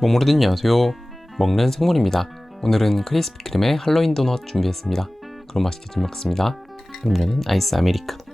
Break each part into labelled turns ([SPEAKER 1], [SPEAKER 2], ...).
[SPEAKER 1] 모모르드 안녕하세요. 먹는 생물입니다. 오늘은 크리스피 크림의 할로윈 도넛 준비했습니다. 그럼 맛있게 잘 먹겠습니다. 음료는 아이스 아메리카노.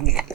[SPEAKER 1] Yeah.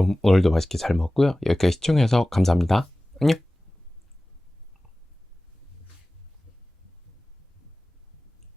[SPEAKER 1] 그럼 오늘도 맛있게 잘 먹고요. 여기까지 시청해주셔서 감사합니다. 안녕.